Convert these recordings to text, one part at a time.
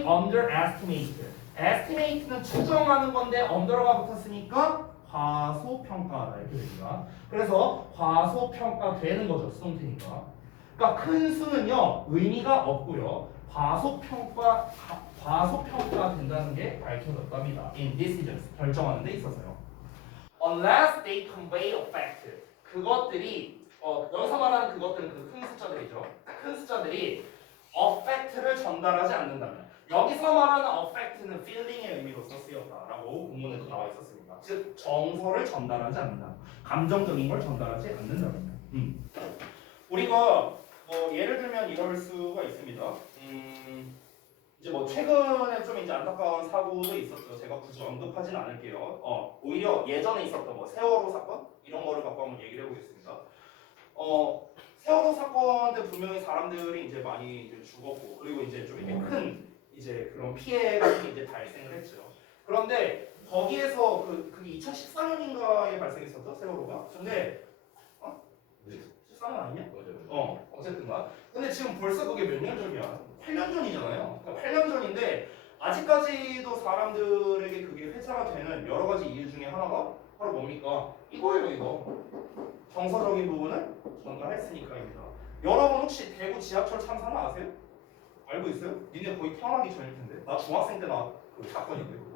We underestimate. estimate는 추정하는 건데 under가 붙었으니까 과소평가다 이렇게 됩니다. 그래서 과소평가되는 거죠. 수동태니까. 그러니까 큰 수는요 의미가 없고요. 과소평가 된다는 게 밝혀졌답니다. In decisions 결정하는 데 있어서요. Unless they convey a fact. 그것들이 여기서 말하는 그것들은 그 큰 숫자들이죠. 큰 숫자들이 a fact를 전달하지 않는다면 여기서 말하는 a fact는 feeling의 의미로서 쓰였다라고 본문에도 나와 있었습니다. 즉 정서를 전달하지 않는다. 감정적인 걸 전달하지 않는다면요. 우리가 뭐 예를 들면 이럴 수가 있습니다. 이제 뭐 최근에 좀 이제 안타까운 사고도 있었죠. 제가 굳이 언급하진 않을게요. 오히려 예전에 있었던 뭐 세월호 사건 이런 거를 갖고 한번 얘기를 해보겠습니다. 세월호 사건 때 분명히 사람들이 이제 많이 이제 죽었고 그리고 이제 좀 이렇게 큰 이제 그런 피해 같은 게 이제 발생을 했죠. 그런데 거기에서 그게 2014년인가에 발생했었죠 세월호가. 근데 14년 아니냐? 어쨌든가. 근데 지금 벌써 그게 몇 년 전이야? 8년 전이잖아요. 그러니까 8년 전인데 아직까지도 사람들에게 그게 회자가 되는 여러 가지 이유 중에 하나가 바로 뭡니까? 이거예요, 이거. 정서적인 부분을 전달했으니까입니다. 여러분 혹시 대구 지하철 참사는 아세요? 알고 있어요? 니네 거의 태어나기 전일 텐데. 나 중학생 때 나 그 사건인데 그거.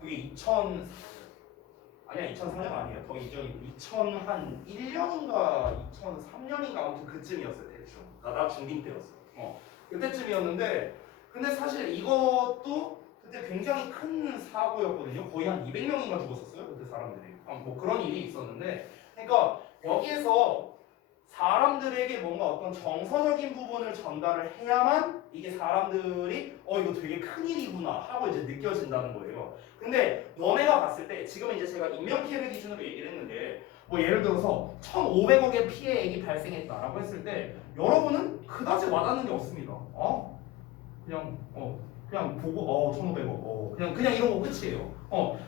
그게 2004년 아니에요. 더 이전이고 2001년인가 2003년인가 아무튼 그쯤이었어요 대충. 나 중딩 때였어. 그때쯤이었는데 근데 사실 이것도 그때 굉장히 큰 사고였거든요. 거의 한 200명인가 죽었었어요 그때 사람들이. 뭐 그런 일이 있었는데 그러니까 여기에서 사람들에게 뭔가 어떤 정서적인 부분을 전달을 해야만 이게 사람들이 이거 되게 큰일이구나 하고 이제 느껴진다는 거예요. 근데 너네가 봤을 때 지금 이제 제가 인명피해를 기준으로 얘기를 했는데 뭐 예를 들어서 1,500억의 피해액이 발생했다라고 했을 때 여러분은 그다지 와닿는 게 없습니다. 그냥 보고 1,500억 그냥 이런 거 끝이에요.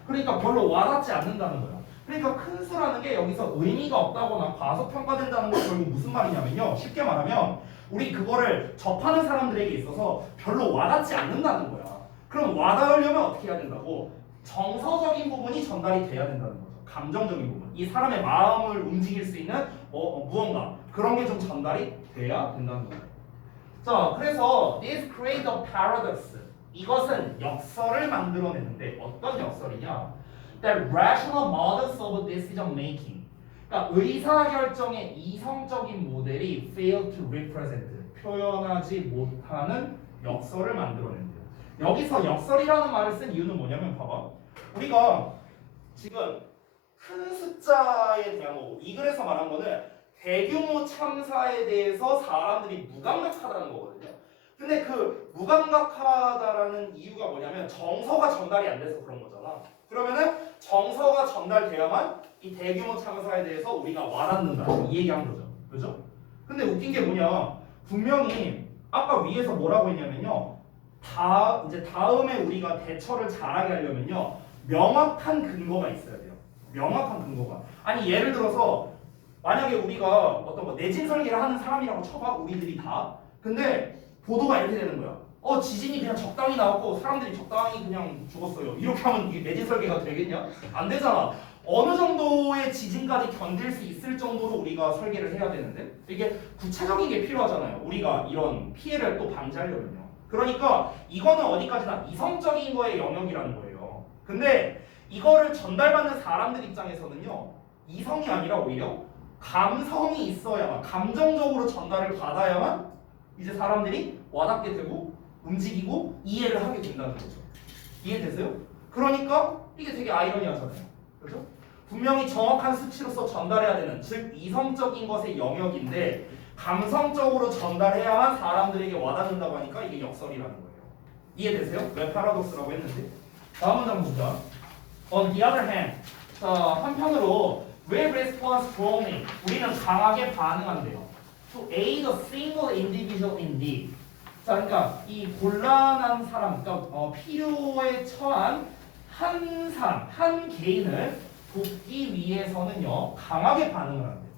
그러니까 별로 와닿지 않는다는 거예요. 그러니까 큰 수라는 게 여기서 의미가 없다거나 과소평가된다는 건 결국 무슨 말이냐면요. 쉽게 말하면 우리 그거를 접하는 사람들에게 있어서 별로 와닿지 않는다는 거야. 그럼 와닿으려면 어떻게 해야 된다고? 정서적인 부분이 전달이 돼야 된다는 거죠. 감정적인 부분. 이 사람의 마음을 움직일 수 있는 무언가 그런 게 좀 전달이 돼야 된다는 거예요. 자, 그래서 this create a paradox. 이것은 역설을 만들어내는데 어떤 역설이냐? That rational models of decision making. 그러니까 의사결정의 이성적인 모델이 fail to represent. 표현하지 못하는 역설을 만들어낸대요. 여기서 역설이라는 말을 쓴 이유는 뭐냐면 봐봐. 우리가 지금 큰 숫자에 대한 거고 이 글에서 말한 거는 대규모 참사에 대해서 사람들이 무감각하다는 거거든요. 근데 그 무감각하다라는 이유가 뭐냐면 정서가 전달이 안 돼서 그런 거잖아. 그러면은 정서가 전달돼야만 이 대규모 참사에 대해서 우리가 와닿는다. 이 얘기한 거죠. 그죠? 근데 웃긴 게 뭐냐? 분명히 아까 위에서 뭐라고 했냐면요. 이제 다음에 우리가 대처를 잘하게 하려면요. 명확한 근거가 있어야 돼요. 명확한 근거가. 아니 예를 들어서 만약에 우리가 어떤 거 내진 설계를 하는 사람이라고 쳐봐. 우리들이 다. 근데 보도가 이렇게 되는 거야. 지진이 그냥 적당히 나왔고 사람들이 적당히 그냥 죽었어요. 이렇게 하면 이게 내진 설계가 되겠냐? 안 되잖아. 어느 정도의 지진까지 견딜 수 있을 정도로 우리가 설계를 해야 되는데 이게 구체적인 게 필요하잖아요. 우리가 이런 피해를 또 방지하려면요. 그러니까 이거는 어디까지나 이성적인 거의 영역이라는 거예요. 근데 이거를 전달받는 사람들 입장에서는요. 이성이 아니라 오히려 감성이 있어야만 감정적으로 전달을 받아야만 이제 사람들이 와닿게 되고 움직이고 이해를 하게 된다는 거죠. 이해되세요? 그러니까 이게 되게 아이러니하잖아요. 그렇죠? 분명히 정확한 수치로서 전달해야 되는 즉 이성적인 것의 영역인데 감성적으로 전달해야만 사람들에게 와닿는다고 하니까 이게 역설이라는 거예요. 이해되세요? 왜 파라독스라고 했는지? 다음 문장 보자. On the other hand, 한편으로 will respond strongly. 우리는 강하게 반응한대요. To aid a single individual in need. 자, 그러니까 이 곤란한 사람, 그러니까 필요에 처한 한 사람, 한 개인을 돕기 위해서는요 강하게 반응을 한대요.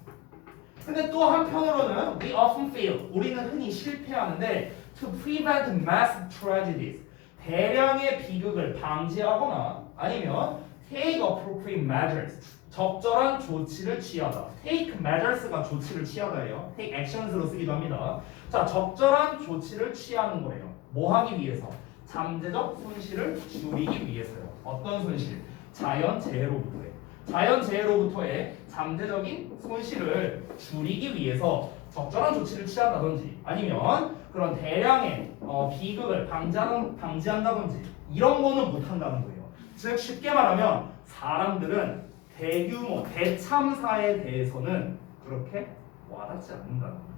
근데 또 한편으로는 we often fail. 우리는 흔히 실패하는데 to prevent mass tragedies. 대량의 비극을 방지하거나 아니면 take appropriate measures. 적절한 조치를 취하다. take measures가 조치를 취하다예요. take actions로 쓰기도 합니다. 자, 적절한 조치를 취하는 거예요. 뭐 하기 위해서? 잠재적 손실을 줄이기 위해서요. 어떤 손실? 자연재해로부터의. 자연재해로부터의 잠재적인 손실을 줄이기 위해서 적절한 조치를 취한다든지 아니면 그런 대량의 비극을 방지한다든지 이런 거는 못한다는 거예요. 즉 쉽게 말하면 사람들은 대규모 대참사에 대해서는 그렇게 와닿지 않는다는 거예요.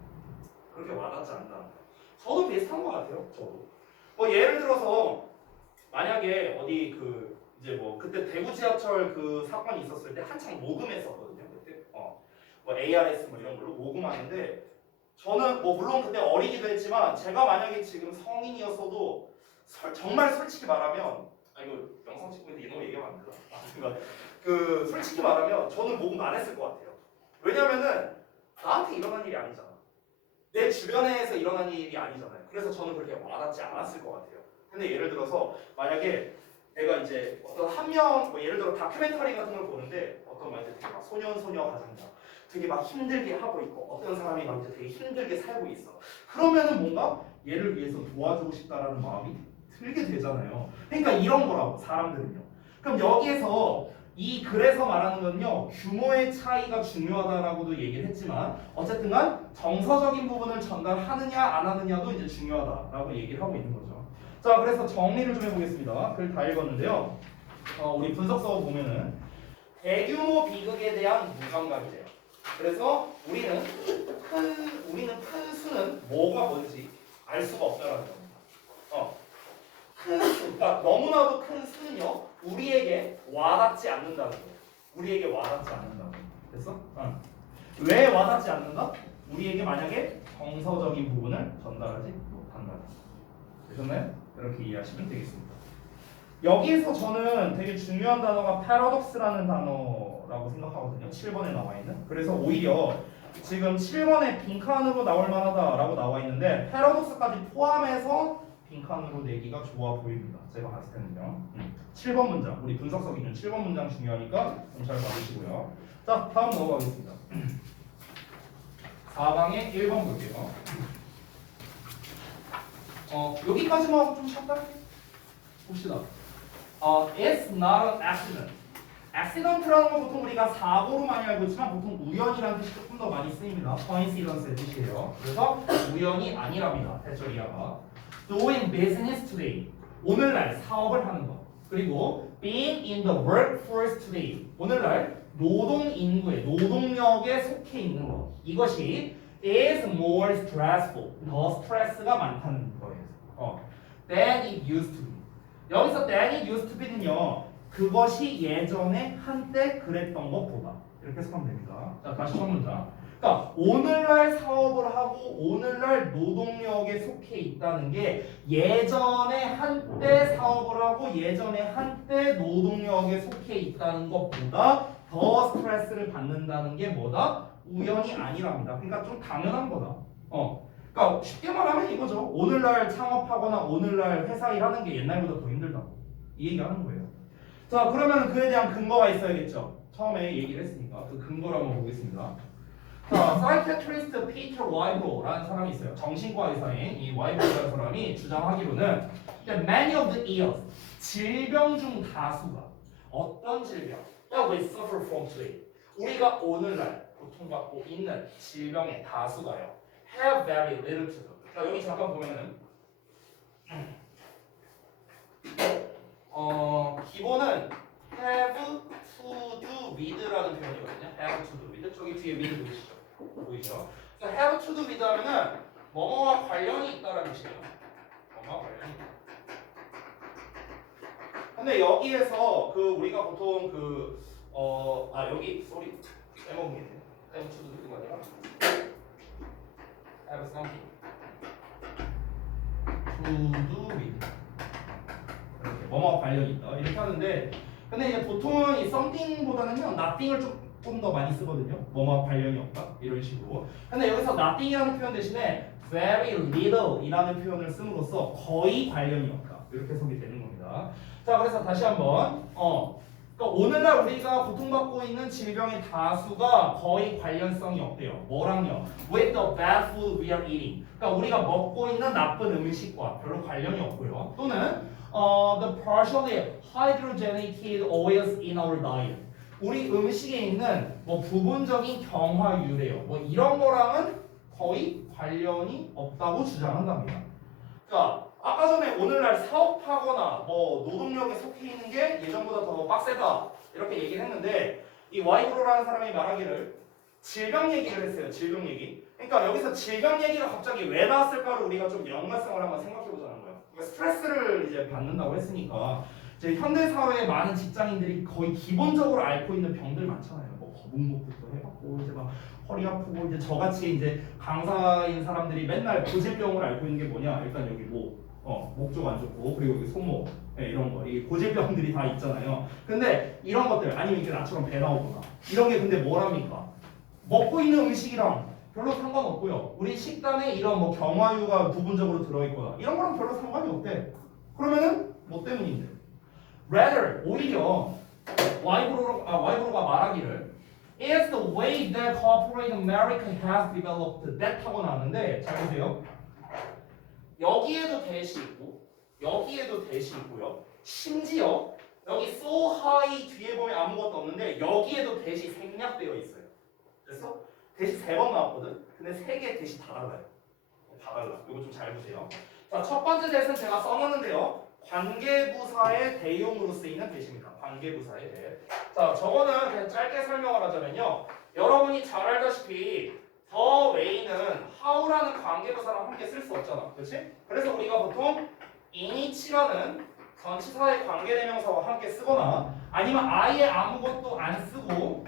그렇게 와닿지 않는다는 거예요. 저도 비슷한 것 같아요. 저도. 뭐 예를 들어서 만약에 어디 그 이제 뭐 그때 대구 지하철 그 사건이 있었을 때 한창 모금했었거든요. 그때 뭐 ARS 뭐 이런 걸로 모금하는데 저는 뭐 물론 그때 어리기도 했지만 제가 만약에 지금 성인이었어도 정말 솔직히 말하면 이거 영상 찍고 있는데 이런 거 얘기하면 안 되나? 그러니까 그 솔직히 말하면 저는 모금 안 했을 것 같아요. 왜냐면은 나한테 일어난 일이 아니잖아. 내 주변에서 일어난 일이 아니잖아요. 그래서 저는 그렇게 와닿지 않았을 것 같아요. 근데 예를 들어서 만약에 내가 이제 어떤 한 명 뭐 예를 들어 다큐멘터리 같은 걸 보는데 어떤 막 이제 되게 막 소년소녀 가장자 되게 막 힘들게 하고 있고 어떤 사람이 막 이제 되게 힘들게 살고 있어. 그러면은 뭔가 얘를 위해서 도와주고 싶다라는 마음이 들게 되잖아요. 그러니까 이런 거라고 사람들은요. 그럼 여기에서 이 글에서 말하는 건요 규모의 차이가 중요하다라고도 얘기를 했지만 어쨌든간 정서적인 부분을 전달하느냐 안 하느냐도 이제 중요하다라고 얘기를 하고 있는 거죠. 자, 그래서 정리를 좀 해보겠습니다. 글 다 읽었는데요. 우리 분석서 보면은 대규모 비극에 대한 무감각이래요. 그래서 우리는 큰 수는 뭐가 뭔지 알 수가 없다라는 겁니다. 큰 수, 그러니까 너무나도 큰 수는요 우리에게 와닿지 않는다는 거예요. 우리에게 와닿지 않는다는 거예요. 됐어? 왜 와닿지 않는다? 우리에게 만약에 정서적인 부분을 전달하지 못한다. 되셨나요? 이렇게 이해하시면 되겠습니다. 여기에서 저는 되게 중요한 단어가 paradox라는 단어라고 생각하거든요. 7번에 나와 있는. 그래서 오히려 지금 7번에 빈칸으로 나올 만하다라고 나와 있는데 paradox까지 포함해서 빈칸으로 내기가 좋아 보입니다. 제가 봤을 때는요. 7번 문장, 우리 분석서 기준 7번 문장 중요하니까 좀 잘 봐주시고요. 자, 다음 넘어가겠습니다. 4강의 1번 볼게요. 여기까지만 하고 좀 쉬었다 봅시다. It's not an accident. accident라는 건 보통 우리가 사고로 많이 알고 있지만 보통 우연이라는 뜻이 조금 더 많이 쓰입니다. coincidence의 뜻이에요. 그래서 우연이 아니랍니다. 대절이야가. Doing business today. 오늘날 사업을 하는 것. 그리고 being in the workforce today. 오늘날 노동 인구의 노동력에 속해 있는 것. 이것이 is more stressful. 더 스트레스가 많다는 거예요. Than it used to be. 여기서 than it used to be는요. 그것이 예전에 한때 그랬던 것보다. 이렇게 해석하면 됩니다. 자, 다시 첫 문장. 그러니까 오늘날 사업을 하고 오늘날 노동력에 속해 있다는 게 예전에 한때 사업을 하고 예전에 한때 노동력에 속해 있다는 것보다 더 스트레스를 받는다는 게 뭐다? 우연이 아니랍니다. 그러니까 좀 당연한 거다. 그러니까 쉽게 말하면 이거죠. 오늘날 창업하거나 오늘날 회사 일하는 게 옛날보다 더 힘들다고 이 얘기하는 거예요. 자, 그러면 그에 대한 근거가 있어야겠죠. 처음에 얘기를 했으니까 그 근거를 한번 보겠습니다. 자, 사이키아트리스트 피터 와이브로라는 사람이 있어요. 정신과 의사인 이 와이브로라는 사람이 주장하기로는 many of the ills, 질병 중 다수가 어떤 질병? That we suffer from today. 우리가 오늘날 고통받고 있는 질병의 다수가요. Have very little to do. 자, 여기 잠깐 보면은 기본은 have to do with라는 표현이거든요. have to do with. 저기 뒤에 with 보이시죠? 보이죠? 그래서 have to do with 하면은 뭐뭐와 관련이 있다라는 뜻이에요. 뭐뭐와 관련이 있다. 근데 여기에서 그 우리가 보통 여기 쏘리 빼먹은 게 있네. have to do with가 아니라 have something to do with. 이렇게 뭐뭐와 관련이 있다 이렇게 하는데 근데 이제 보통은 이 something보다는요 nothing을 조금 더 많이 쓰거든요. 뭐뭐와 관련이 없다 이런 식으로. 근데 여기서 nothing이라는 표현 대신에 very little 이라는 표현을 씀으로써 거의 관련이 없다. 이렇게 해석이 되는 겁니다. 자, 그래서 다시 한번 그러니까 오늘날 우리가 고통받고 있는 질병의 다수가 거의 관련성이 없대요. 뭐랑요? With the bad food we are eating. 그러니까 우리가 먹고 있는 나쁜 음식과 별로 관련이 없고요. 또는 the partially hydrogenated oils in our diet. 우리 음식에 있는 뭐 부분적인 경화유래요. 뭐 이런 거랑은 거의 관련이 없다고 주장한답니다. 그러니까 아까 전에 오늘날 사업하거나 뭐 노동력에 속해 있는 게 예전보다 더 빡세다 이렇게 얘기를 했는데 이 와이브로라는 사람이 말하기를 질병 얘기를 했어요. 질병 얘기. 그러니까 여기서 질병 얘기가 갑자기 왜 나왔을까를 우리가 좀 연관성을 한번 생각해 보자는 거예요. 그러니까 스트레스를 이제 받는다고 했으니까 이제 현대 사회의 많은 직장인들이 거의 기본적으로 앓고 있는 병들 많잖아요. 뭐 거북목부터 해갖고 이제 막 허리 아프고 이제 저같이 이제 강사인 사람들이 맨날 고질병을 앓고 있는 게 뭐냐? 일단 여기 목 쪽 안 좋고 그리고 여기 손목 이런 거 이 고질병들이 다 있잖아요. 근데 이런 것들 아니면 이게 나처럼 배 나오거나 이런 게 근데 뭐랍니까? 먹고 있는 음식이랑 별로 상관없고요. 우리 식단에 이런 뭐 경화유가 부분적으로 들어있거나 이런 거랑 별로 상관이 없대. 그러면은 뭐 때문인데? Rather 오히려 와이브로가 말하기를 is the way that corporate America has developed that 하고 나왔는데 잘 보세요. 여기에도 대시 있고 여기에도 대시 있고요. 심지어 여기 so high 뒤에 보면 아무것도 없는데 여기에도 대시 생략되어 있어요. 그래서 대시 3번 나왔거든. 근데 3개 대시 다 달라요. 다 달라. 이거 좀 잘 보세요. 자, 첫 번째 대시는 제가 써놨는데요. 관계부사의 대용으로 쓰이는 대시입니다. 관계부사의 대. 자, 저거는 그냥 짧게 설명을 하자면요. 여러분이 잘 알다시피 the way는 how라는 관계부사랑 함께 쓸 수 없잖아. 그렇지? 그래서 우리가 보통 in이치라는 전치사의 관계대명사와 함께 쓰거나 아니면 아예 아무것도 안 쓰고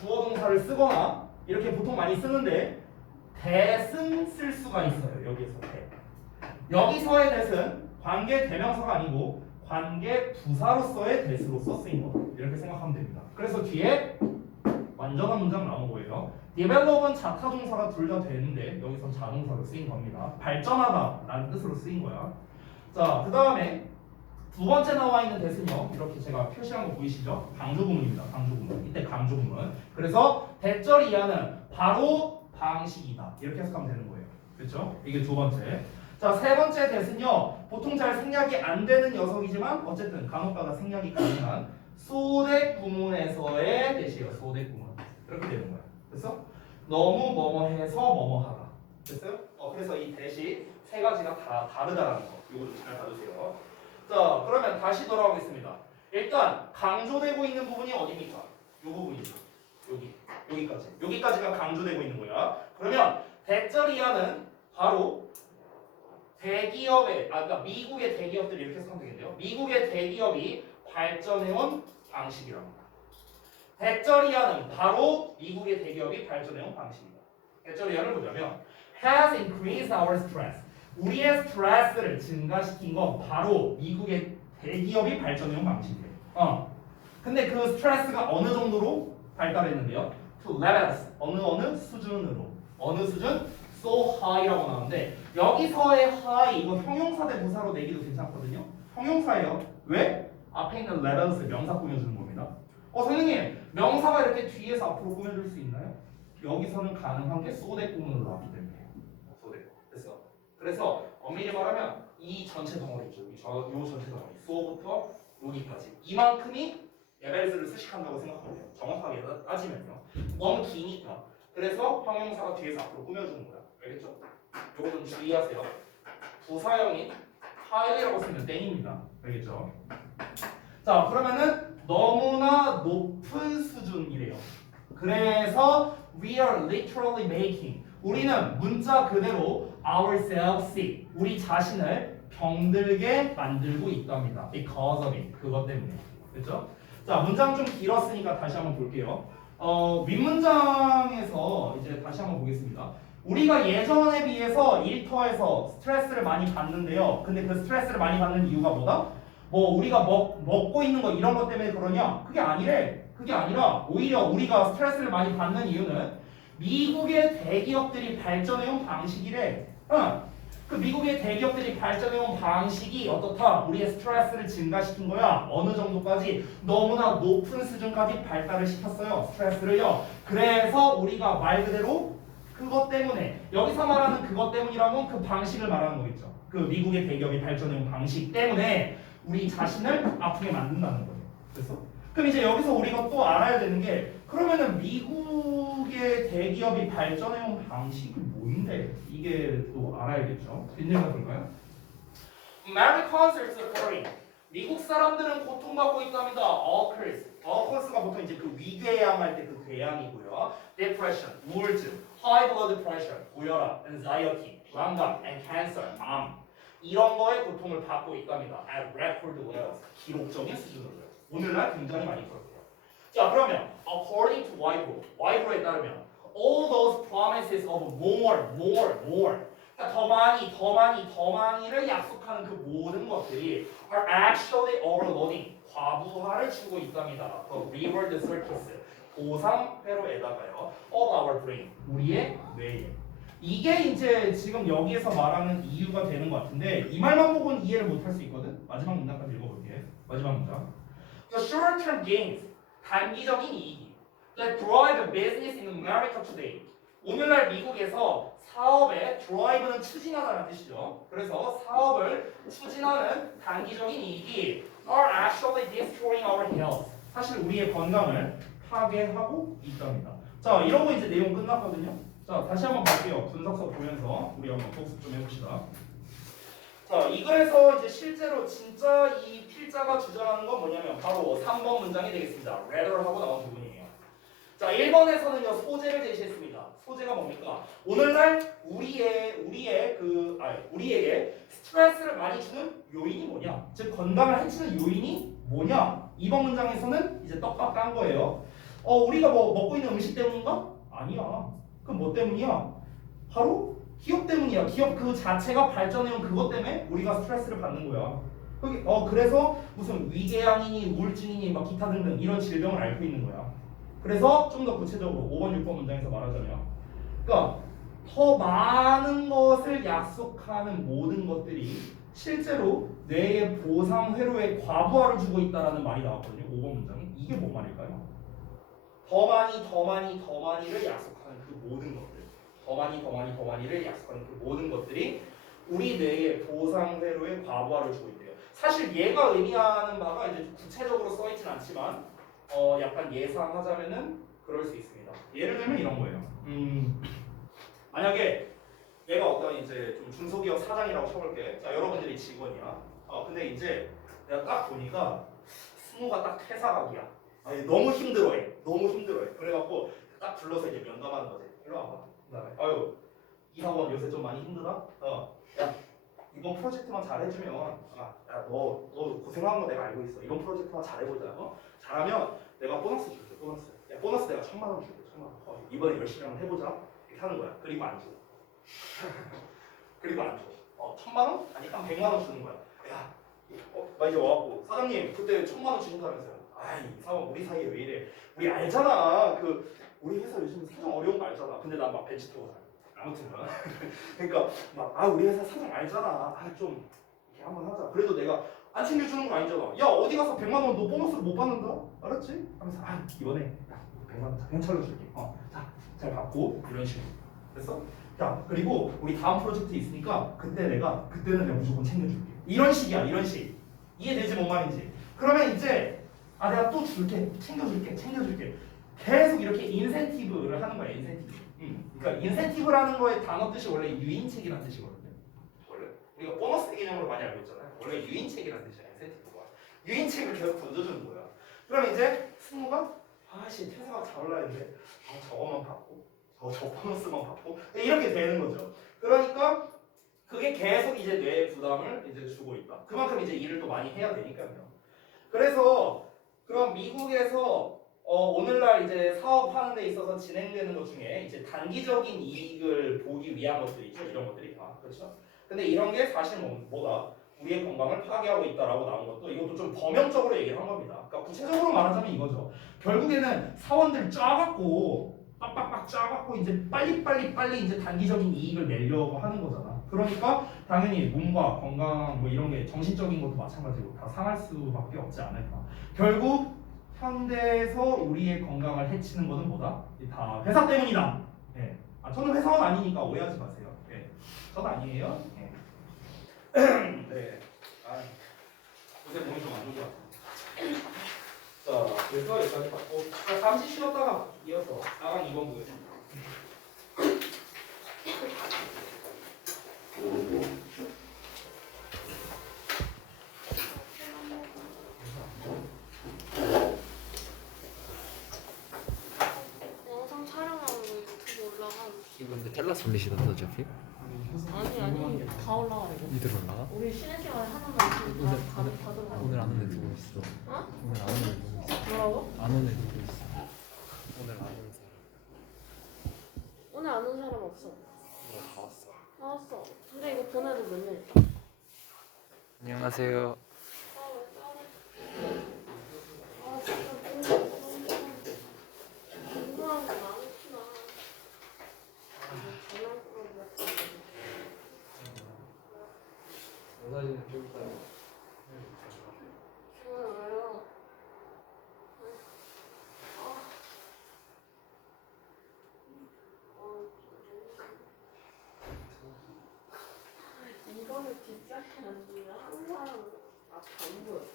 주어동사를 쓰거나 이렇게 보통 많이 쓰는데 that은 쓸 수가 있어요. 여기에서 that. 여기서의 that은 관계대명사가 아니고 관계부사로서의 that으로서 쓰인 거. 이렇게 생각하면 됩니다. 그래서 뒤에 완전한 문장 나온 거예요. develop은 자타동사가 둘 다 되는데 여기선 자동사로 쓰인 겁니다. 발전하다 라는 뜻으로 쓰인 거야. 자, 그 다음에 두 번째 나와 있는 that은요. 이렇게 제가 표시한 거 보이시죠? 강조구문입니다. 강조구문. 이때 강조구문. 그래서 대절 이하는 바로 방식이다. 이렇게 해석하면 되는 거예요. 그렇죠? 이게 두 번째. 자, 세 번째 that은요. 보통 잘 생략이 안 되는 녀석이지만 어쨌든 간혹가다 생략이 가능한 소댓 구문에서의 that이에요. 소댓 구문. 이렇게 되는 거예요. 그래서 너무 뭐뭐해서 뭐뭐하다. 됐어요? 그래서 이 that이 세 가지가 다 다르다라는 거. 이거 좀 잘 봐주세요. 자, 그러면 다시 돌아오겠습니다. 일단 강조되고 있는 부분이 어디입니까? 이 부분이죠. 여기까지가 강조되고 있는 거야. 그러면 대절 이하는 바로 대기업의 그러니까 미국의 대기업들이 이렇게 해석하면 되겠네요. 미국의 대기업이 발전해온 방식이라고. 대절 이하는 바로 미국의 대기업이 발전해온 방식이다. 대절 이하를 보자면 has increased our stress. 우리의 스트레스를 증가시킨 건 바로 미국의 대기업이 발전해온 방식이에요. 근데 그 스트레스가 어느 정도로 발달했는데요? To levels. 어느 수준으로. 어느 수준? So high라고 나오는데 여기서의 high 이거 형용사 대 부사로 내기도 괜찮거든요. 형용사예요. 왜? 앞에 있는 levels 명사 꾸며주는 겁니다. 선생님 명사가 이렇게 뒤에서 앞으로 꾸며줄 수 있나요? 여기서는 가능한 게 so that 구문으로 나왔기 때문에. so that. 됐어. 그래서 엄밀히 말하면 이 전체 덩어리 있죠. 요 전체 덩어리. so부터 여기까지. 이만큼이 레벨스를 수식한다고 생각하면 돼요. 정확하게 따지면요. 너무 기니까. 그래서 형용사가 뒤에서 앞으로 꾸며주는 거야. 알겠죠? 요거 좀 주의하세요. 부사형인 high라고 쓰면 땡입니다. 알겠죠? 자, 그러면은 너무나 높은 수준이래요. 그래서 we are literally making 우리는 문자 그대로 ourselves sick 우리 자신을 병들게 만들고 있답니다. because of it 그것 때문에. 그렇죠? 자, 문장 좀 길었으니까 다시 한번 볼게요. 윗문장에서 이제 다시 한번 보겠습니다. 우리가 예전에 비해서 일터에서 스트레스를 많이 받는데요. 근데 그 스트레스를 많이 받는 이유가 뭐다? 뭐 우리가 먹고 있는 거 이런 것 때문에 그러냐? 그게 아니래. 그게 아니라 오히려 우리가 스트레스를 많이 받는 이유는 미국의 대기업들이 발전해온 방식이래. 그 미국의 대기업들이 발전해온 방식이 어떻다? 우리의 스트레스를 증가시킨 거야. 어느 정도까지? 너무나 높은 수준까지 발달을 시켰어요. 스트레스를요. 그래서 우리가 말 그대로 그것 때문에 여기서 말하는 그것 때문이라면 그 방식을 말하는 거겠죠. 그 미국의 대기업이 발전해온 방식 때문에 우리 자신을 아프게 만든다는 거예요. 그래서 그럼 이제 여기서 우리가 또 알아야 되는 게 그러면은 미국의 대기업이 발전해온 방식이 뭔데? 이게 또 알아야겠죠. 뒷내가 볼까요? Americans are suffering. 미국 사람들은 고통받고 있답니다. Occurs가 보통 이제 그 위궤양할 때 그 궤양이고요. Depression, 우울증, High blood pressure, 고혈압, Anxiety, 불안감, and cancer, 암 이런 거에 고통을 받고 있답니다. At record levels, 기록적인 수준으로요. 오늘날 굉장히 많이 그렇대요. 자 그러면 according to 와이브로에 따르면 all those promises of more. 그러니까 더 많이를 약속하는 그 모든 것들이 are actually overloading. 과부하를 주고 있답니다. reward circus. 보상 회로에다가요. of our brain. 우리의 뇌에. 이게 이제 지금 여기에서 말하는 이유가 되는 것 같은데 이 말만 보고는 이해를 못할 수 있거든. 마지막 문장까지 읽어볼게. 마지막 문장. The short-term gains. 단기적인 이익이 that drive business in America today. 오늘날 미국에서 사업의 drive는 추진하다는 뜻이죠. 그래서 사업을 추진하는 단기적인 이익이 are actually destroying our health. 사실 우리의 건강을 파괴하고 있답니다. 자, 이러고 이제 내용 끝났거든요. 자, 다시 한번 볼게요. 분석서 보면서 우리 한번 복습 좀 해봅시다. 자, 이 글에서 이제 실제로 진짜 이 필자가 주장하는 건 뭐냐면 바로 3번 문장이 되겠습니다. rather하고 나온 부분이에요. 자, 1번에서는요 소재를 제시했습니다. 소재가 뭡니까? 오늘날 우리에게 스트레스를 많이 주는 요인이 뭐냐? 즉 건강을 해치는 요인이 뭐냐? 2번 문장에서는 이제 떡밥 깐 거예요. 우리가 뭐 먹고 있는 음식 때문인가? 아니야. 그럼 뭐 때문이야? 바로 기업 때문이야. 기업 그 자체가 발전해온 그것 때문에 우리가 스트레스를 받는 거야. 그래서 무슨 위궤양이니 우울증이니 막 기타 등등 이런 질병을 앓고 있는 거야. 그래서 좀 더 구체적으로 5번, 6번 문장에서 말하자면 그러니까 더 많은 것을 약속하는 모든 것들이 실제로 뇌의 보상 회로에 과부하를 주고 있다라는 말이 나왔거든요. 5번 문장이. 이게 뭔 말일까요? 더 많이를 약속하는 그 모든 것들. 더 많이를 약속하는 그 모든 것들이 우리 뇌의 보상 회로에 과부하를 주고 있대요. 사실 얘가 의미하는 바가 이제 구체적으로 써있진 않지만 약간 예상하자면은 그럴 수 있습니다. 예를 들면 이런 거예요. 만약에 얘가 어떤 이제 좀 중소기업 사장이라고 쳐볼게. 자, 여러분들이 직원이야. 근데 이제 내가 딱 보니까 승우가 딱 퇴사각이야. 아니, 너무 힘들어해. 그래갖고 딱 불러서 이제 면담하는 거지. 일로 와봐. 그다음에 아유 이사원 요새 좀 많이 힘들어? 야 이번 프로젝트만 잘해주면 너 고생한 거 내가 알고 있어. 이번 프로젝트만 잘해보자. 잘하면 내가 보너스 줄게. 보너스 내가 1,000만 원 줄게. 1,000만 원. 이번에 열심히 한번 해보자. 이렇게 하는 거야. 그리고 안 줘. 1,000만 원? 아니 한 100만 원 주는 거야. 야, 나 이제 와갖고 사장님 그때 1,000만 원 주신다면서요. 아이 사원 우리 사이에 왜 이래? 우리 알잖아. 우리 회사 요즘 사정 어려운 거 알잖아. 근데 난 막 벤치 타고 다녀. 아무튼 그러니까 막 우리 회사 사정 알잖아. 좀 이렇게 한번 하자. 그래도 내가 안 챙겨주는 거 아니잖아. 야 어디 가서 100만 원 너 보너스를 못 받는다. 알았지? 하면서 이번에 100만 원 괜찮아 줄게. 잘 받고 이런 식으로. 됐어? 자 그리고 우리 다음 프로젝트 있으니까 그때는 내가 무조건 챙겨줄게. 이런 식이야. 이런 식. 이해되지 뭔 말인지. 그러면 이제 내가 또 줄게. 챙겨줄게. 계속 이렇게 인센티브를 하는 거야. 인센티브. 그러니까 인센티브라는 거의 단어 뜻이 원래 유인책이라는 뜻이거든요. 원래 우리가 보너스 개념으로 많이 알고 있잖아요. 원래 유인책이라는 뜻이야. 인센티브가. 유인책을 계속 던져주는 거야. 그럼 이제 승우가 퇴사가 잘 올라야는데 저거만 받고 저 보너스만 받고 이렇게 되는 거죠. 그러니까 그게 계속 이제 뇌의 부담을 이제 주고 있다. 그만큼 이제 일을 또 많이 해야 되니까요. 그래서 그럼 미국에서 오늘날 이제 사업하는 데 있어서 진행되는 것 중에 이제 단기적인 이익을 보기 위한 것들이죠. 이런 것들이 다. 그렇죠? 근데 이런 게 사실 뭐다? 우리의 건강을 파괴하고 있다라고 나온 것도 이것도 좀 범용적으로 얘기를 한 겁니다. 그러니까 구체적으로 말하자면 이거죠. 결국에는 사원들 빡빡빡 짜갖고 이제 빨리 이제 단기적인 이익을 내려고 하는 거잖아. 그러니까 당연히 몸과 건강 뭐 이런 게 정신적인 것도 마찬가지고 다 상할 수밖에 없지 않을까. 결국 현대에서 우리의 건강을 해치는 것은 뭐다? 다 회사 때문이다. 예. 저는 회사원 아니니까 오해하지 마세요. 예. 전 아니에요. 예. 네. 요새 몸이 좀 안 좋은 것 같아요. 자, 그래서 여기까지 봤고 잠시 쉬었다가 이어서 4강 2번 보겠습니다. 영상 촬영하고 유튜브 올라가면 이거 근데 텔라스 올리시던데 어차피? 아니 다 올라가 이거. 이들 올라가? 우리 쉬는 시간에 하나만 지금 다 들어가. 오늘 안 오는 애 누구 있어? 어? 오늘 안 오는 애 누구 있어? 뭐라고? 안 오는 애 누구 있어? 오늘 안 오는 사람 오늘 안 온 사람 없어. 오늘 다 왔어. 나왔어. 근데 이거 보내도 몇 명 있다. 안녕하세요. 아 진짜 궁금한 거 많구나. 장난꾸러기 같은 거. 여사진은 좀 이따 왜요? 이거를 뒷자리는 항상 안 보여.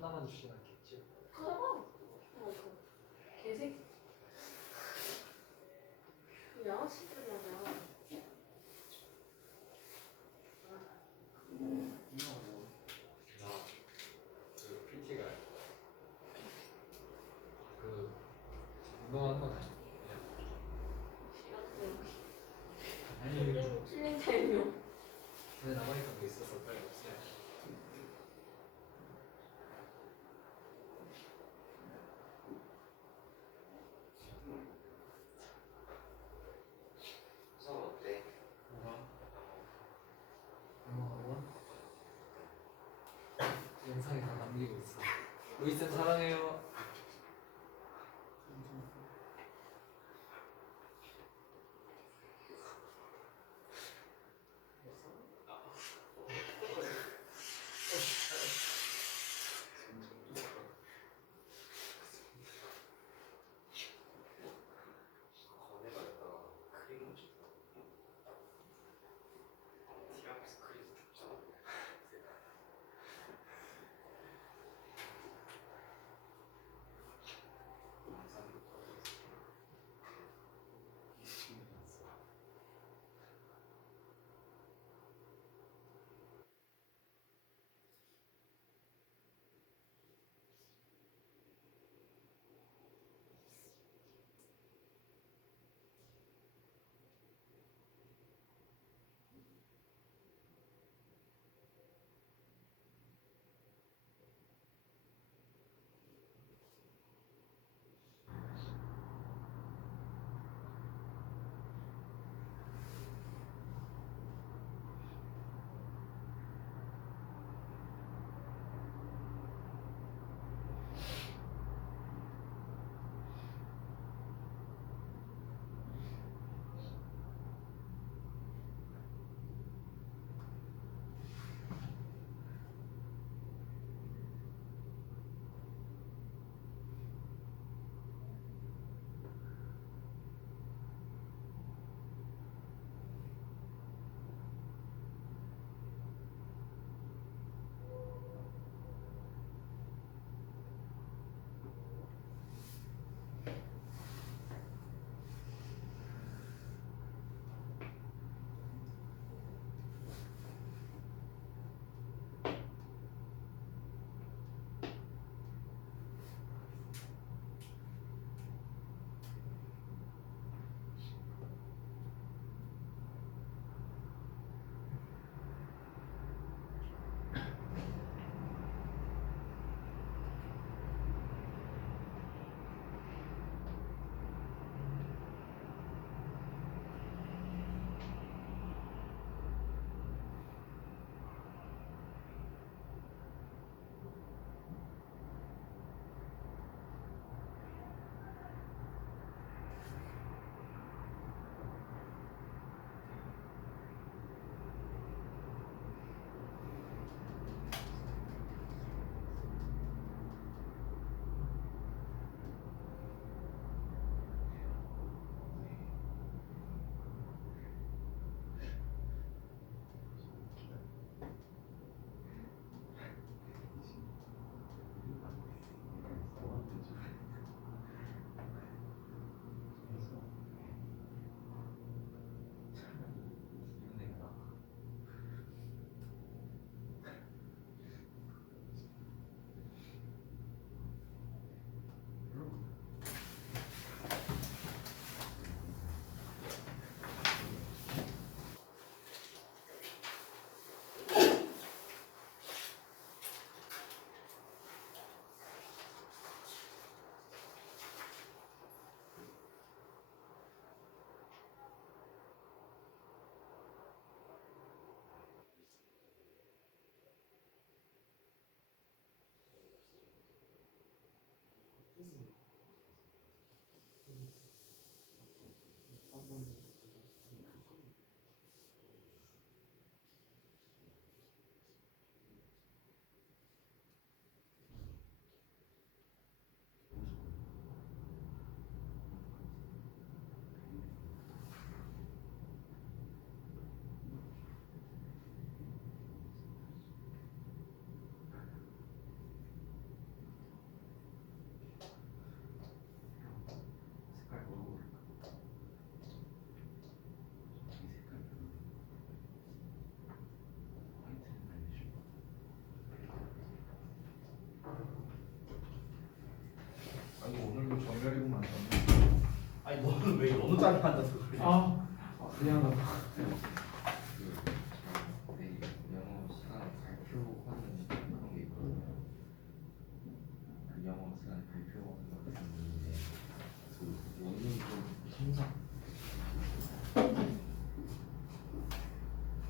하나만 주시면 않겠지? 하나가 개새끼. 양아치들이야. 그 PT가 그 운동하는 건 아니야. 아니 킬링 타임이요. 전에 남아있던 거 있어서 빨리 없애. 우선 어때? 뭐가? 영어학원? 영상에 다 남기고 있어. 루이쌤 사랑해요.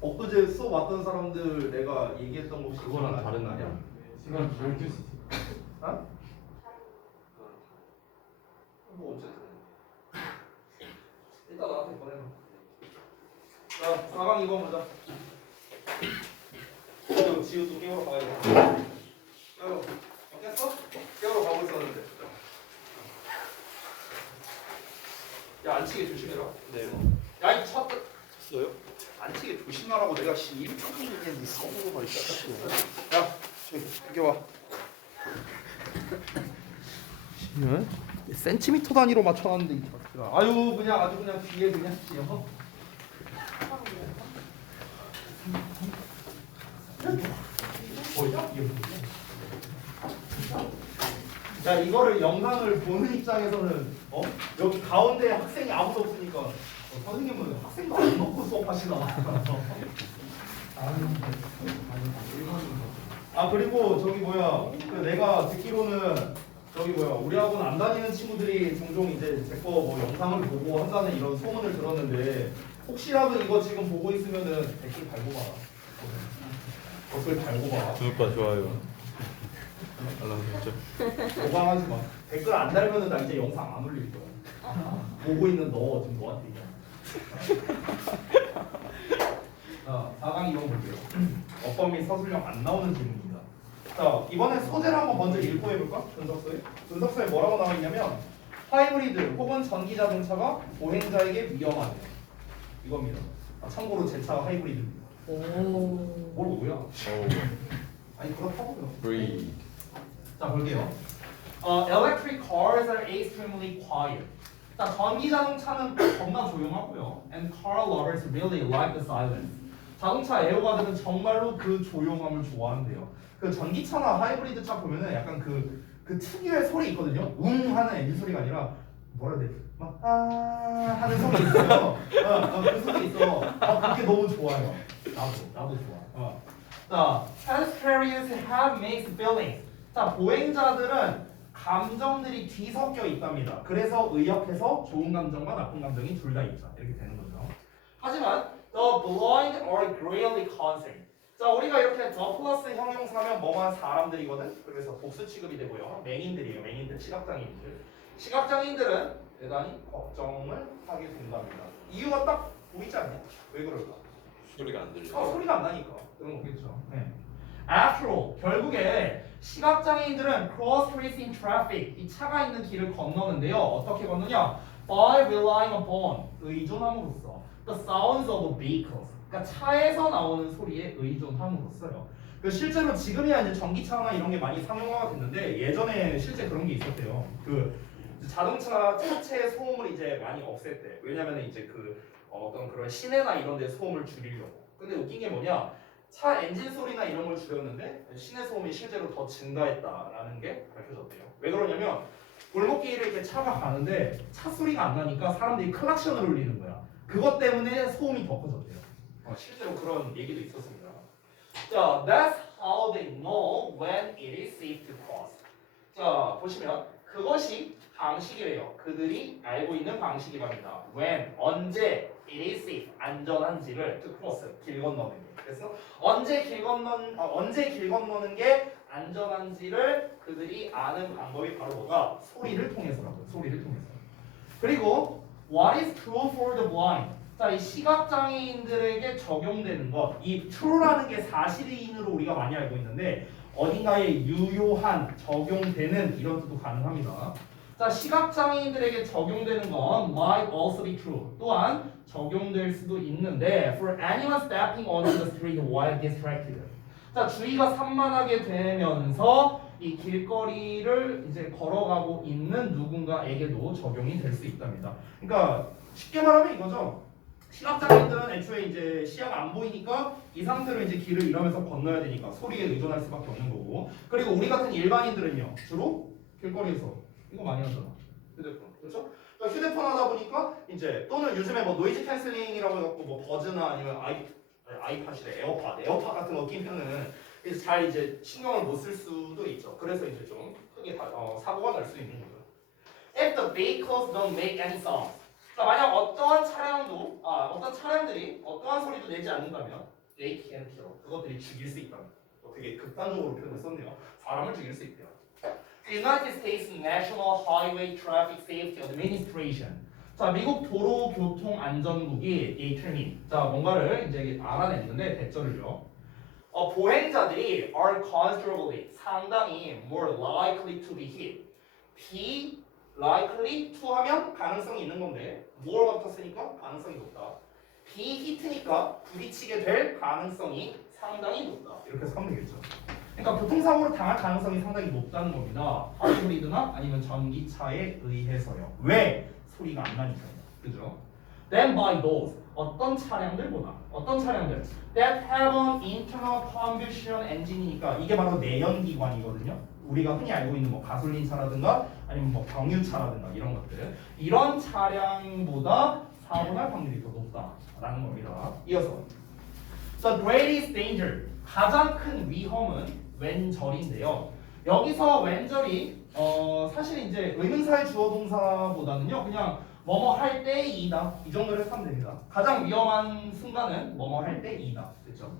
엊그제 수업 왔던 사람들 내가 얘기했던 거 혹시 그거랑 기억나냐? 다른 거냐? 시간 12시. 어? 뭐 어쨌든 이따 나한테 보내놔. 자 4강 2번 보자. 지우도 깨우러 가야 돼. 깨우러 깼어? 깨우러 가고 있었는데. 야 안 치게 조심해라. 네. 야이 쳤다. 쳤어요? 안 치게 조심하라고 내가 이렇게 얘기했는데 써보고 말이야. 야 저기 비켜봐. 센티미터 단위로 맞춰놨는데 이 자식들아. 아유 그냥 아주 그냥 뒤에 그냥 지어. 뭐야? 이게 뭐야? 야 이거를 영상을 보는 입장에서는 여기 가운데 학생이 아무도 없으니까 선생님은 학생도 안 넣고 수업하시나? 아 그리고 저기 뭐야 그 내가 듣기로는 저기 뭐야 우리 학원 안 다니는 친구들이 종종 이제 제 거 뭐 영상을 보고 한다는 이런 소문을 들었는데 혹시라도 이거 지금 보고 있으면은 댓글 달고 봐라. 댓글 달고 봐. 구독과 좋아요. 알람 설정. 보강하지 마. 댓글 안 달면은 나 이제 영상 안 올릴 거야. 보고 있는 너 지금 너한테 얘기야. 자 4강 2번 볼게요. 어법 및 서술형 안 나오는 질문입니다. 자 이번에 소재를 한번 먼저 읽고 해볼까? 분석서에. 분석서에 뭐라고 나와 있냐면 하이브리드 혹은 전기 자동차가 보행자에게 위험하대. 이겁니다. 참고로 제 차가 하이브리드입니다. 뭘 뭐야? 아니 그렇다고요. 브리. 자 볼게요. Electric cars are extremely quiet. 자 전기 자동차는 겁나 조용하고요. And car lovers really like the silence. 자동차 애호가들은 정말로 그 조용함을 좋아한대요. 그 전기차나 하이브리드 차 보면은 약간 그 특유의 소리 있거든요. 하는 엔진 소리가 아니라 뭐라 해야 되지? 막 하는 소리 있어요. 그 소리 있어. 그게 너무 좋아요. 나도 좋아. 자, pedestrians have mixed feelings. 자, 보행자들은 감정들이 뒤섞여 있답니다. 그래서 의역해서 좋은 감정과 나쁜 감정이 둘 다 있다. 이렇게 되는 거죠. 하지만 the blind are greatly concerned. 자, 우리가 이렇게 the 플러스 형용사면 뭐만 사람들이거든. 그래서 복수 취급이 되고요. 맹인들이에요. 맹인들, 시각장애인들. 시각장애인들은 대단히 걱정을 하게 된답니다. 이유가 딱 보이지 않냐? 왜 그럴까? 소리가 안 들려. 소리가 안 나니까 그런 거겠죠. 네. After all, 결국에 시각장애인들은 cross tracing traffic, 이 차가 있는 길을 건너는데요. 어떻게 건너냐? By relying upon, 의존함으로써 the sounds of vehicles, 그러니까 차에서 나오는 소리에 의존함으로써요. 그 실제로 지금이야 이제 전기차나 이런 게 많이 상용화가 됐는데 예전에 실제 그런 게 있었대요. 그 자동차 차체의 소음을 이제 많이 없앴대. 왜냐면은 이제 어떤 그런 시내나 이런 데 소음을 줄이려고. 근데 웃긴 게 뭐냐? 차 엔진 소리나 이런 걸 줄였는데 시내 소음이 실제로 더 증가했다라는 게 밝혀졌대요. 왜 그러냐면 골목길에 이렇게 차가 가는데 차 소리가 안 나니까 사람들이 클락션을 울리는 거야. 그것 때문에 소음이 더 커졌대요. 실제로 그런 얘기도 있었습니다. 자, that's how they know when it is safe to cross. 자, 보시면 그것이 방식이래요. 그들이 알고 있는 방식이랍니다. When, 언제 it is safe, 안전한지를 to cross, 길 건너는 게. 그래서 언제 길 건너는 게 안전한지를 그들이 아는 방법이 바로 뭐가? 소리를 통해서라고요. 소리를 통해서. 그리고 what is true for the blind? 자, 이 시각장애인들에게 적용되는 것, 이 true라는 게 사실인으로 우리가 많이 알고 있는데 어딘가에 유효한, 적용되는 이런 뜻도 가능합니다. 자, 시각장애인들에게 적용되는 건 might also be true. 또한 적용될 수도 있는데 for anyone stepping onto the street while distracted. 자, 주의가 산만하게 되면서 이 길거리를 이제 걸어가고 있는 누군가에게도 적용이 될 수 있답니다. 그러니까 쉽게 말하면 이거죠. 시각장애인들은 애초에 이제 시야가 안 보이니까 이 상태로 이제 길을 이러면서 건너야 되니까 소리에 의존할 수밖에 없는 거고. 그리고 우리 같은 일반인들은요, 주로 길거리에서 이거 많이 하잖아. 휴대폰, 그렇죠? 그러니까 휴대폰 하다 보니까 이제 또는 요즘에 뭐 노이즈 캔슬링이라고 해갖고 뭐 버즈나 아니면 아이팟이래, 에어팟 같은 거 끼면은 이제 잘 이제 신경을 못 쓸 수도 있죠. 그래서 이제 좀 크게 사고가 날 수 있는 거죠. If the vehicles don't make any sound. 자, 만약 어떤 차량들이 어떠한 소리도 내지 않는다면 they can kill. 그것들이 죽일 수 있다. 되게 극단적으로 표현을 썼네요. 사람을 죽일 수 있대요. The United States National Highway Traffic Safety Administration. 자, 미국 도로교통안전국이 determine. 자, 뭔가를 이제 알아냈는데 대절을요. 보행자들이 are considerably 상당히 more likely to be hit. be likely to 하면 가능성이 있는 건데 more 같았으니까 가능성이 높다. be hit니까 부딪히게 될 가능성이 상당히 높다. 이렇게 해서 하면 되겠죠. 그러니까 교통사고를 당할 가능성이 상당히 높다는 겁니다. 하이브리드나 아니면 전기차에 의해서요. 왜? 소리가 안 나니까요. 그죠? Then by those 어떤 차량들보다 that have an internal combustion engine이니까 이게 바로 내연기관이거든요. 우리가 흔히 알고 있는 뭐 가솔린 차라든가 아니면 뭐 경유차라든가 이런 것들 이런 차량보다 사고 날 확률이 더 높다라는 겁니다. 이어서 The greatest danger 가장 큰 위험은 왼절인데요. 여기서 왼절이 사실 이제 의문사의 주어 동사보다는요 그냥 뭐뭐 할 때이다 이 정도로 하면 됩니다. 가장 위험한 순간은 뭐뭐 할 때이다. 됐죠?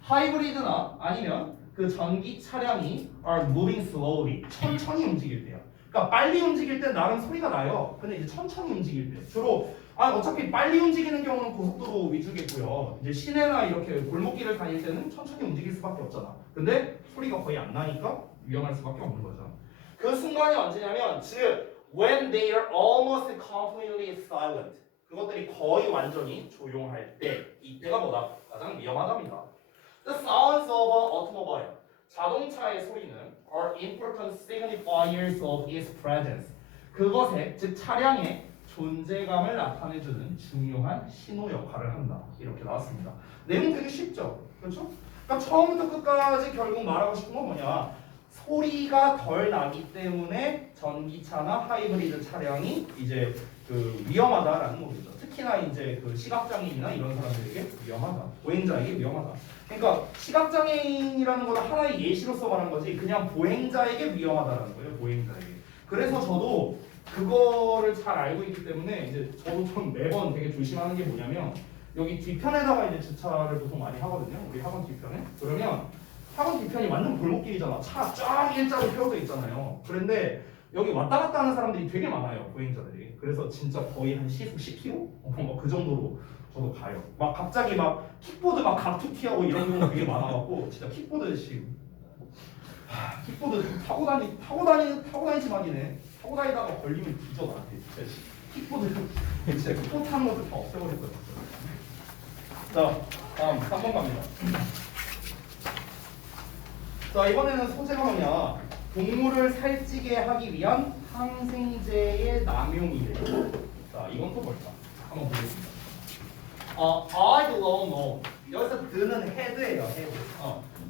하이브리드나 아니면 그 전기 차량이 are moving slowly 천천히 움직일 때요. 그러니까 빨리 움직일 때 나름 소리가 나요. 근데 이제 천천히 움직일 때 주로 어차피 빨리 움직이는 경우는 고속도로 위주겠고요. 이제 시내나 이렇게 골목길을 다닐 때는 천천히 움직일 수밖에 없잖아. 근데 소리가 거의 안 나니까 위험할 수밖에 없는 거죠. 그 순간이 언제냐면 즉 when they are almost completely silent 그것들이 거의 완전히 조용할 때 이때가 뭐다? 가장 위험하답니다. The sounds of an automobile 자동차의 소리는 are important signifiers of its presence 그것의 즉 차량의 존재감을 나타내주는 중요한 신호 역할을 한다. 이렇게 나왔습니다. 내용 되게 쉽죠? 그렇죠? 그러니까 처음부터 끝까지 결국 말하고 싶은 건 뭐냐? 소리가 덜 나기 때문에 전기차나 하이브리드 차량이 이제 그 위험하다라는 거죠. 특히나 이제 그 시각장애인이나 이런 사람들에게 위험하다. 보행자에게 위험하다. 그러니까 시각장애인이라는 건 하나의 예시로서 말한 거지 그냥 보행자에게 위험하다라는 거예요. 보행자에게. 그래서 저도 그거를 잘 알고 있기 때문에 이제 저도 좀 매번 되게 조심하는 게 뭐냐면 여기 뒤편에다가 이제 주차를 보통 많이 하거든요. 우리 학원 뒤편에. 그러면 학원 뒤편이 완전 골목길이잖아. 차 쫙 일자로 펴져 있잖아요. 그런데 여기 왔다 갔다 하는 사람들이 되게 많아요. 보행자들이. 그래서 진짜 거의 한 시속 10km? 그 정도로 저도 가요. 막 갑자기 막 킥보드 막 갑툭튀하고 이런 경우 되게 많아갖고 진짜 킥보드 타고 다니지 말이네. 타고 다니다가 걸리면 뒤져 나한테 진짜 킥보드 진짜 킥보드 타는 것도 다 없애버릴 거야. 자 다음 3번 갑니다. 자 이번에는 소재가 뭐냐 동물을 살찌게 하기 위한 항생제의 남용이래요. 자 이건 또 뭘까? 한번 보겠습니다. I belong no. 여기서 드는 head예요. head.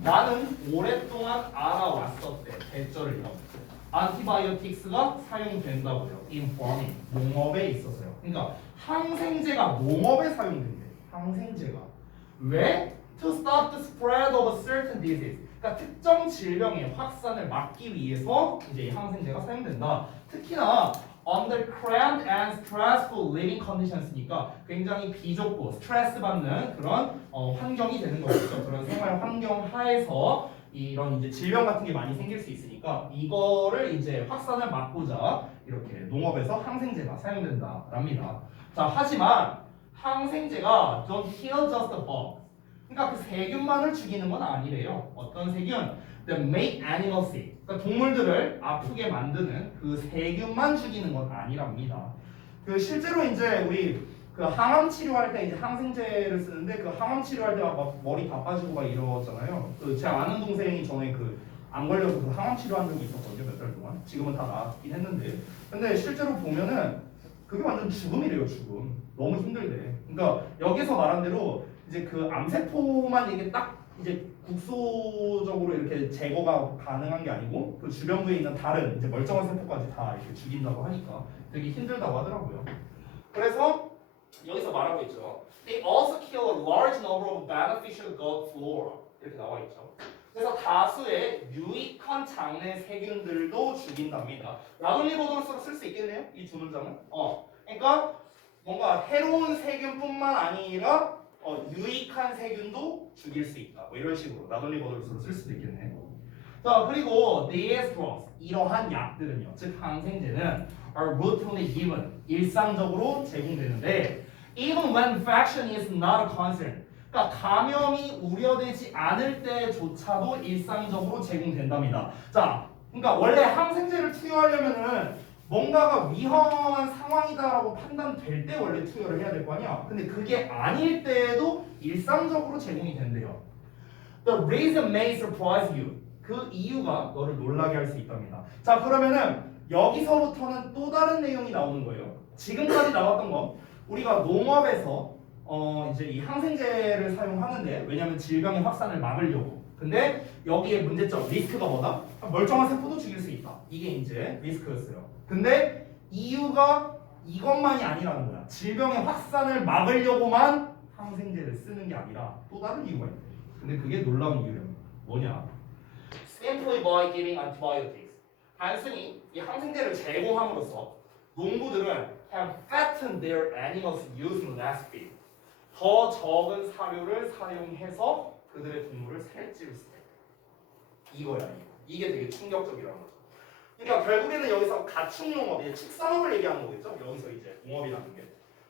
나는 오랫동안 알아왔었대. 대절을요. 안티바이오틱스가 사용된다고요. in farming. 농업에 있어서요. 그러니까 항생제가 농업에 사용된대. 항생제가. 왜? To stop the spread of a certain disease. 그러니까 특정 질병의 확산을 막기 위해서 이제 이 항생제가 사용된다. 특히나 under cramped and stressful living conditions니까 굉장히 비좁고 스트레스 받는 그런 환경이 되는 거겠죠. 그런 생활 환경 하에서 이런 이제 질병 같은 게 많이 생길 수 있으니까 이거를 이제 확산을 막고자 이렇게 농업에서 항생제가 사용된다랍니다. 자, 하지만 항생제가 don't kill just the bug. 그러니까 그 세균만을 죽이는 건 아니래요. 어떤 세균? The make animal sick. 그러니까 동물들을 아프게 만드는 그 세균만 죽이는 건 아니랍니다. 그 실제로 이제 우리 그 항암 치료할 때 이제 항생제를 쓰는데 그 항암 치료할 때 막 머리 다 빠지고 막 이러잖아요. 그 제 아는 동생이 전에 그 안 걸려서 그 항암 치료한 적이 있었거든요. 몇 달 동안. 지금은 다 나았긴 했는데. 근데 실제로 보면은 그게 완전 죽음이래요. 죽음. 너무 힘들대. 그러니까 여기서 말한 대로 이제 그 암세포만 이게 딱 이제 국소적으로 이렇게 제거가 가능한 게 아니고 그 주변부에 있는 다른 이제 멀쩡한 세포까지 다 이렇게 죽인다고 하니까 되게 힘들다고 하더라고요. 그래서 여기서 말하고 있죠. They also kill a large number of beneficial gut flora 이렇게 나와 있죠. 그래서 다수의 유익한 장내 세균들도 죽인답니다. 라돌리 보도로서 쓸 수 있겠네요. 이 두 문장은. 그러니까 뭔가 해로운 세균뿐만 아니라 유익한 세균도 죽일 수 있다. 뭐 이런 식으로 나돌리 버돌스로 쓸 수도 있겠네. 자, 그리고 these drugs 이러한 약들은요, 즉 항생제는 are routinely given 일상적으로 제공되는데 even when infection is not a concern. 그러니까 감염이 우려되지 않을 때조차도 일상적으로 제공된답니다. 자, 그러니까 원래 항생제를 투여하려면은 뭔가가 위험한 상황이다라고 판단될 때 원래 투여를 해야 될 거 아니야. 근데 그게 아닐 때에도 일상적으로 제공이 된대요. The reason may surprise you. 그 이유가 너를 놀라게 할 수 있답니다. 자, 그러면은 여기서부터는 또 다른 내용이 나오는 거예요. 지금까지 나왔던 건 우리가 농업에서 이제 이 항생제를 사용하는데 왜냐면 질병의 확산을 막으려고. 근데 여기에 문제점, 리스크가 뭐다? 멀쩡한 세포도 죽일 수 있다. 이게 이제 리스크였어요. 근데 이유가 이것만이 아니라는 거야. 질병의 확산을 막으려고만 항생제를 쓰는 게 아니라 또 다른 이유가 있대. 근데 그게 놀라운 이유예요. 뭐냐? Simply by giving antibiotics. 단순히 이 항생제를 제공함으로써 농부들은 have fattened their animals using less feed. 더 적은 사료를 사용해서 그들의 동물을 살찌울 수 있다. 이거야. 이게 되게 충격적이라는 거죠. 그러니까 결국에는 여기서 가축농업, 축산업을 얘기하는 거겠죠. 여기서 이제 농업이라는 게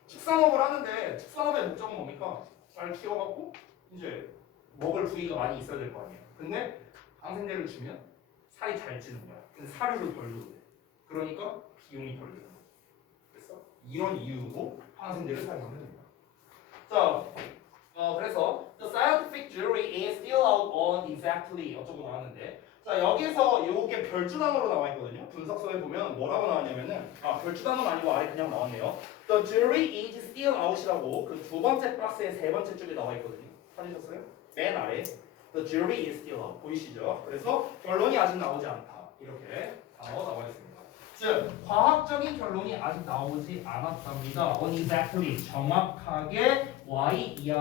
축산업을 하는데 축산업의 목적은 뭡니까? 잘 키워갖고 이제 먹을 부위가 많이 있어야 될 거 아니에요. 근데 항생제를 주면 살이 잘 찌는 거야. 근데 사료를 덜 줘도 돼. 그러니까 비용이 덜 드는 거야. 그래서 이런 이유로 항생제를 사용하면 됩니다. 자, 그래서 the scientific jury is still out on exactly 어쩌고 나왔는데, 자 여기서 요게 별주 단어로 나와 있거든요. 분석서에 보면 뭐라고 나왔냐면은 별주 단어는 아니고 아래 그냥 나왔네요. The jury is still out이라고 그 두 번째 박스의 세 번째 줄에 나와 있거든요. 찾으셨어요? 맨 아래 the jury is still out 보이시죠? 그래서 결론이 아직 나오지 않다 이렇게 단어 나와 있습니다. 즉 과학적인 결론이 아직 나오지 않았답니다. On exactly 정확하게 y 이하